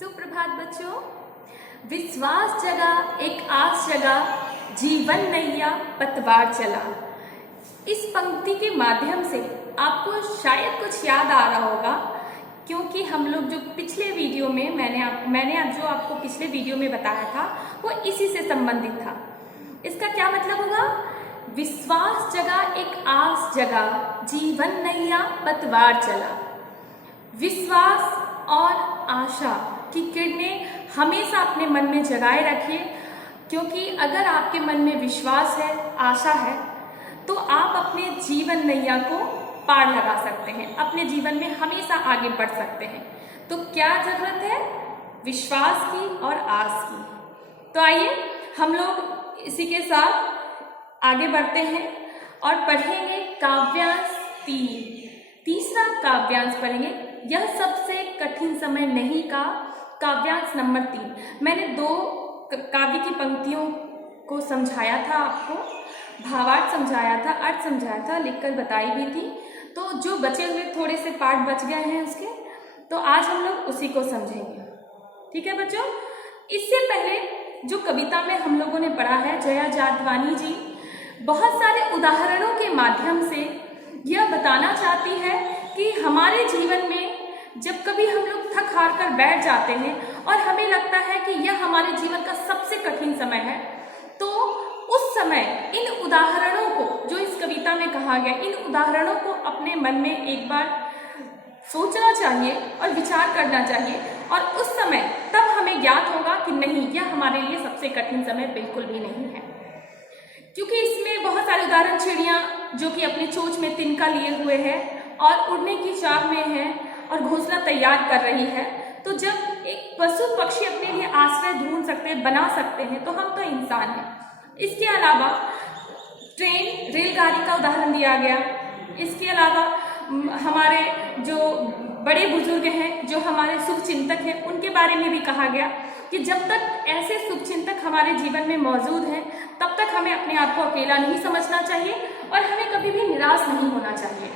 सुप्रभात बच्चों। विश्वास जगा एक आस जगा, जीवन नैया पतवार चला। इस पंक्ति के माध्यम से आपको शायद कुछ याद आ रहा होगा, क्योंकि हम लोग जो पिछले वीडियो में मैंने जो आपको पिछले वीडियो में बताया था वो इसी से संबंधित था। इसका क्या मतलब होगा? विश्वास जगा एक आस जगा, जीवन नैया पतवार चला। विश्वास और आशा की किरणें हमेशा अपने मन में जगाए रखिए, क्योंकि अगर आपके मन में विश्वास है, आशा है, तो आप अपने जीवन नैया को पार लगा सकते हैं, अपने जीवन में हमेशा आगे बढ़ सकते हैं। तो क्या जरूरत है? विश्वास की और आस की। तो आइए हम लोग इसी के साथ आगे बढ़ते हैं और पढ़ेंगे काव्यांश 3। तीसरा काव्यांश पढ़ेंगे। यह सबसे कठिन समय नहीं का काव्यांश नंबर 3। मैंने 2 काव्य की पंक्तियों को समझाया था, आपको भावार्थ समझाया था, अर्थ समझाया था, लिखकर बताई भी थी। तो जो बचे हुए थोड़े से पार्ट बच गए हैं उसके, तो आज हम लोग उसी को समझेंगे। ठीक है बच्चों। इससे पहले जो कविता में हम लोगों ने पढ़ा है, जया जादवानी जी बहुत सारे उदाहरणों के माध्यम से यह बताना चाहती है कि हमारे जीवन में जब कभी हम लोग थक हार कर बैठ जाते हैं और हमें लगता है कि यह हमारे जीवन का सबसे कठिन समय है, तो उस समय इन उदाहरणों को, जो इस कविता में कहा गया, इन उदाहरणों को अपने मन में एक बार सोचना चाहिए और विचार करना चाहिए। और उस समय तब हमें ज्ञात होगा कि नहीं, यह हमारे लिए सबसे कठिन समय बिल्कुल भी नहीं है, क्योंकि इसमें बहुत सारे उदाहरण चिड़ियाँ जो कि अपनी चोंच में तिनका लिए हुए है और उड़ने की चाह में है और घोंसला तैयार कर रही है। तो जब एक पशु पक्षी अपने लिए आश्रय ढूंढ सकते हैं, बना सकते हैं, तो हम तो इंसान हैं। इसके अलावा ट्रेन, रेलगाड़ी का उदाहरण दिया गया। इसके अलावा हमारे जो बड़े बुजुर्ग हैं, जो हमारे शुभचिंतक हैं, उनके बारे में भी कहा गया कि जब तक ऐसे शुभचिंतक हमारे जीवन में मौजूद हैं, तब तक हमें अपने आप को अकेला नहीं समझना चाहिए और हमें कभी भी निराश नहीं होना चाहिए,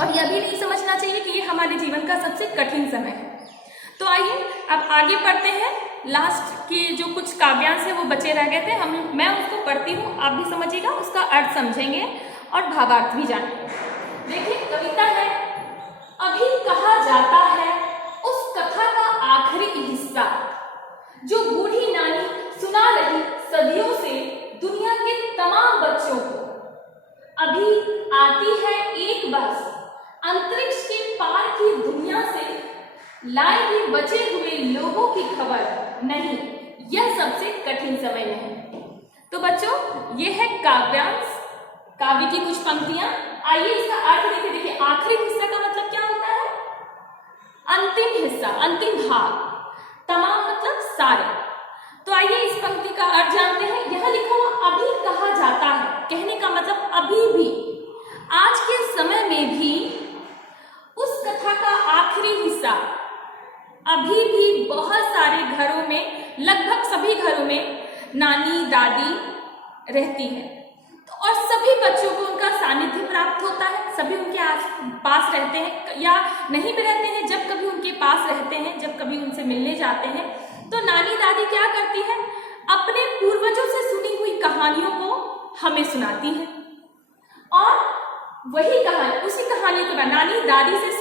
और यह भी नहीं समझना चाहिए कि ये हमारे जीवन का सबसे कठिन समय है। तो आइए अब आगे पढ़ते हैं। लास्ट के जो कुछ काव्यांश है वो बचे रह गए थे, मैं उसको पढ़ती हूँ, आप भी समझिएगा, उसका अर्थ समझेंगे और भावार्थ भी जानेंगे। देखिए कविता है, अभी कहा जाता है उस कथा का आखिरी हिस्सा, जो बूढ़ी नानी सुना रही सदियों से दुनिया के तमाम बच्चों को। अभी आती है एक बस अंतरिक्ष के पार की दुनिया से, लाएगी बचे हुए लोगों की खबर, नहीं यह सबसे कठिन समय नहीं। तो बच्चों ये है काव्यांश, काव्य की कुछ पंक्तियां। आइए इसका अर्थ देखिए। देखिए आखिरी हिस्सा का मतलब क्या होता है? अंतिम हिस्सा, अंतिम भाग। तमाम मतलब सारे। तो आइए इस पंक्ति का अर्थ जानते हैं। यह लिखा हुआ अभी कहा जाता है, कहने का मतलब अभी भी, आज के समय में भी उस कथा का आखिरी हिस्सा अभी भी बहुत सारे घरों में, लगभग सभी घरों में नानी दादी रहती है। तो और सभी बच्चों को उनका सानिध्य प्राप्त होता है, सभी उनके आस पास रहते हैं, या नहीं भी रहते हैं, जब कभी उनके पास रहते हैं, जब कभी उनसे मिलने जाते हैं, तो नानी दादी क्या करती है? अपने पूर्वजों से सुनी हुई कहानियों को हमें सुनाती है। और वही कहानी, उसी कहानी के बाद नानी दादी से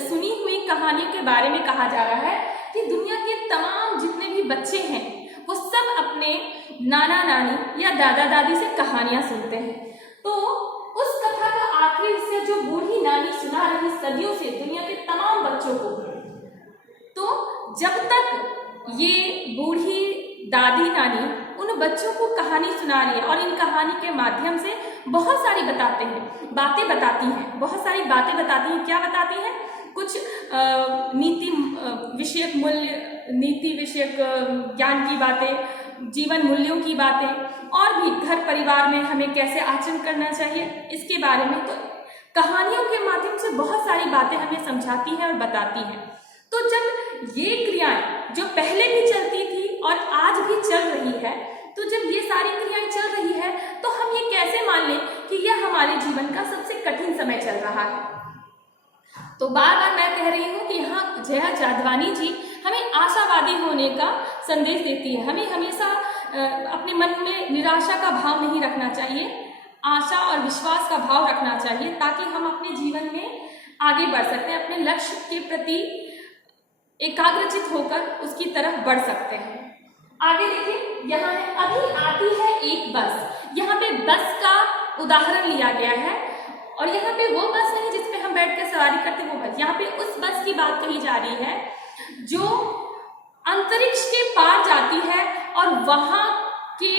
सुनी हुई कहानियों के बारे में कहा जा रहा है कि दुनिया के तमाम जितने भी बच्चे हैं वो सब अपने नाना नानी या दादा दादी से कहानियां सुनते हैं। तो उस कथा का आखिरी हिस्सा, जो बूढ़ी नानी सुना रही सदियों से दुनिया के तमाम बच्चों को, तो जब तक ये बूढ़ी दादी नानी उन बच्चों को कहानी सुना रही है और इन कहानी के माध्यम से बहुत सारी बातें बताती हैं, बहुत सारी बातें बताती हैं। क्या बताती हैं? कुछ नीति विषयक ज्ञान की बातें, जीवन मूल्यों की बातें, और भी घर परिवार में हमें कैसे आचरण करना चाहिए इसके बारे में। तो कहानियों के माध्यम से बहुत सारी बातें हमें समझाती है और बताती है। तो जब ये क्रियाएं जो पहले भी चलती थी और आज भी चल रही है, तो जब ये सारी क्रियाएं चल रही है, तो हम ये कैसे मान लें कि यह हमारे जीवन का सबसे कठिन समय चल रहा है? तो बार बार मैं कह रही हूँ कि यहाँ जया जादवानी जी हमें आशावादी होने का संदेश देती है। हमें हमेशा अपने मन में निराशा का भाव नहीं रखना चाहिए, आशा और विश्वास का भाव रखना चाहिए, ताकि हम अपने जीवन में आगे बढ़ सकते हैं, अपने लक्ष्य के प्रति एकाग्रचित होकर उसकी तरफ बढ़ सकते हैं। आगे देखिए, यहाँ है अभी आती है एक बस। यहाँ पे बस का उदाहरण लिया गया है और यहाँ पे वो बस नहीं जिसपे हम बैठ कर सवारी करते वो बस, यहाँ पे उस बस की बात कही जा रही है जो अंतरिक्ष के पार जाती है और वहां के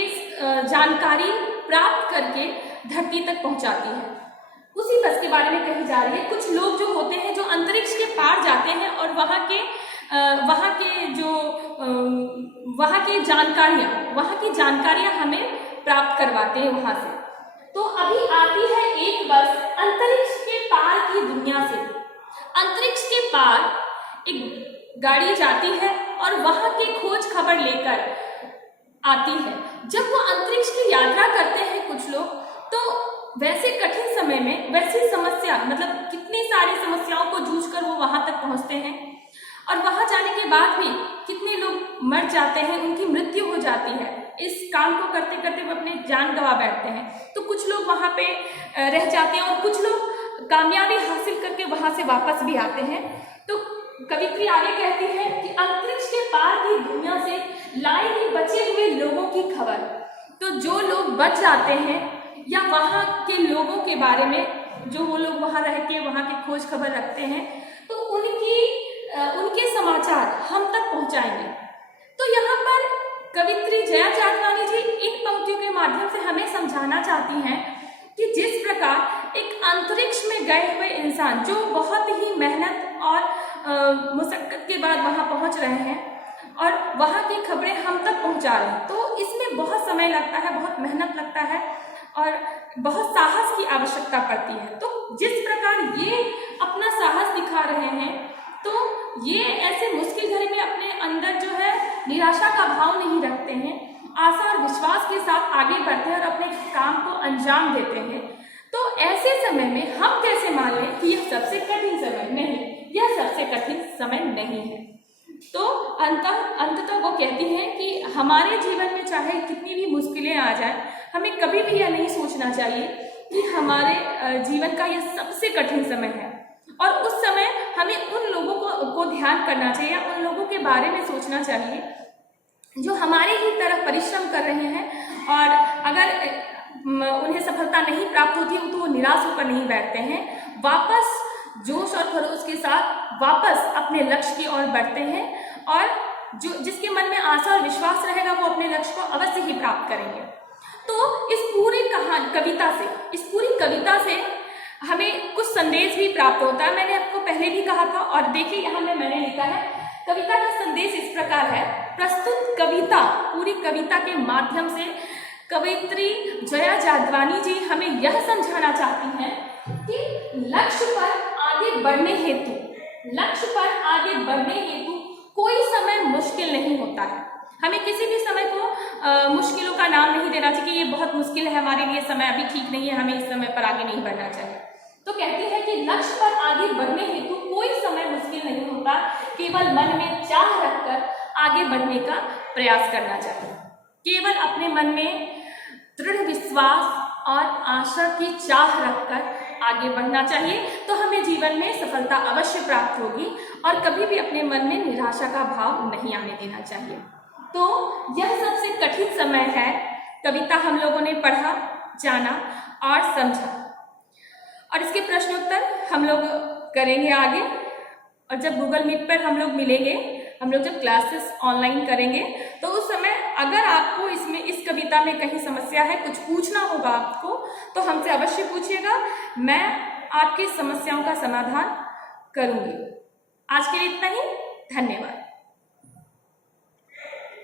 जानकारी प्राप्त करके धरती तक पहुंचाती है। उसी बस के बारे में कही जा रही है। कुछ लोग जो होते हैं जो अंतरिक्ष के पार जाते हैं और वहां की जानकारियां हमें प्राप्त करवाते हैं वहां से। तो अभी आती है एक बस अंतरिक्ष के पार की दुनिया से। अंतरिक्ष के पार एक गाड़ी जाती है और वहां की खोज खबर लेकर आती है। जब वो अंतरिक्ष की यात्रा करते हैं कुछ लोग, तो वैसे कठिन समय में वैसी समस्या, मतलब कितनी सारी समस्याओं को जूझकर वो वहां तक पहुंचते हैं और वहां जाने के बाद भी कितने लोग मर जाते हैं, उनकी मृत्यु हो जाती है। इस काम को करते करते वो अपनी जान गंवा बैठते हैं। तो कुछ लोग वहां पे रह जाते हैं और कुछ लोग कामयाबी हासिल करके वहां से वापस भी आते हैं। तो कवित्री आगे कहती है कि अंतरिक्ष के पार की दुनिया से लाएगी बचे हुए लोगों की खबर। तो जो लोग बच जाते हैं या वहां के लोगों के बारे में, जो वो लोग वहां रह के वहां की खोज खबर रखते हैं, तो उनके समाचार हम तक पहुंचाएंगे। तो यहाँ पर कवित्री जया जादवानी जी इन पंक्तियों के माध्यम से हमें समझाना चाहती हैं कि जिस प्रकार एक अंतरिक्ष में गए हुए इंसान जो बहुत ही मेहनत और मुशक्कत के बाद वहां पहुंच रहे हैं और वहां की खबरें हम तक पहुंचा रहे हैं, तो इसमें बहुत समय लगता है, बहुत मेहनत लगता है और बहुत साहस की आवश्यकता पड़ती है। तो जिस प्रकार ये अपना साहस दिखा रहे हैं, तो ये ऐसे मुश्किल घड़ी में अपने अंदर जो है निराशा का भाव नहीं रखते हैं, आशा और विश्वास के साथ आगे बढ़ते हैं और अपने काम को अंजाम देते हैं। तो ऐसे समय में हम कैसे मान लें कि यह सबसे कठिन समय नहीं, यह सबसे कठिन समय नहीं है। तो अंततः वो कहती हैं कि हमारे जीवन में चाहे कितनी भी मुश्किलें आ जाए, हमें कभी भी यह नहीं सोचना चाहिए कि हमारे जीवन का यह सबसे कठिन समय है। और उस समय हमें उन लोगों को ध्यान करना चाहिए, उन लोगों के बारे में सोचना चाहिए जो हमारे ही तरह परिश्रम कर रहे हैं और अगर उन्हें सफलता नहीं प्राप्त होती है तो वो निराश होकर नहीं बैठते हैं, वापस जोश और खरोश के साथ वापस अपने लक्ष्य की ओर बढ़ते हैं और जिसके मन में आशा और विश्वास रहेगा वो अपने लक्ष्य को अवश्य ही प्राप्त करेंगे। तो इस पूरी कविता से हमें कुछ संदेश भी प्राप्त होता है। मैंने आपको पहले भी कहा था और देखिए यहाँ में मैंने लिखा है, कविता का संदेश इस प्रकार है। प्रस्तुत कविता, पूरी कविता के माध्यम से कवित्री जया जादवानी जी हमें यह समझाना चाहती हैं कि लक्ष्य पर आगे बढ़ने हेतु कोई समय मुश्किल नहीं होता है। हमें किसी भी समय को मुश्किलों का नाम नहीं देना चाहिए कि ये बहुत मुश्किल है, हमारे लिए समय अभी ठीक नहीं है, हमें इस समय पर आगे नहीं बढ़ना चाहिए। तो कहती है कि लक्ष्य पर आगे बढ़ने हेतु कोई समय मुश्किल नहीं होता, केवल मन में चाह रखकर आगे बढ़ने का प्रयास करना चाहिए। केवल अपने मन में दृढ़ विश्वास और आशा की चाह रखकर आगे बढ़ना चाहिए, तो हमें जीवन में सफलता अवश्य प्राप्त होगी और कभी भी अपने मन में निराशा का भाव नहीं आने देना चाहिए। तो यह सबसे कठिन समय है। कविता हम लोगों ने पढ़ा, जाना और समझा और इसके प्रश्नोत्तर हम लोग करेंगे आगे। और जब गूगल मीट पर हम लोग मिलेंगे, हम लोग जब क्लासेस ऑनलाइन करेंगे, तो उस समय अगर आपको इस कविता में कहीं समस्या है, कुछ पूछना होगा आपको, तो हमसे अवश्य पूछिएगा, मैं आपकी समस्याओं का समाधान करूंगी। आज के लिए इतना ही, धन्यवाद।